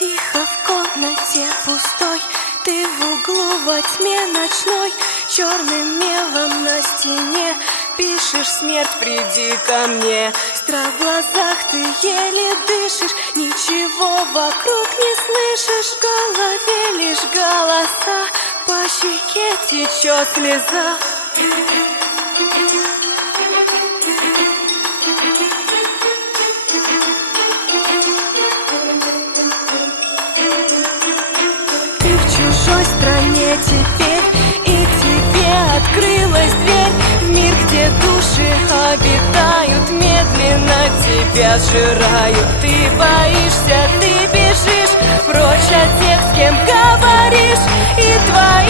Тихо в комнате пустой, ты в углу во тьме ночной, черным мелом на стене пишешь: смерть, приди ко мне. Страх в глазах, ты еле дышишь, ничего вокруг не слышишь. В голове лишь голоса, по щеке течет слеза. В чужой стране теперь, и тебе открылась дверь в мир, где души обитают, медленно тебя сжирают. Ты боишься, ты бежишь прочь от тех, с кем говоришь, и твои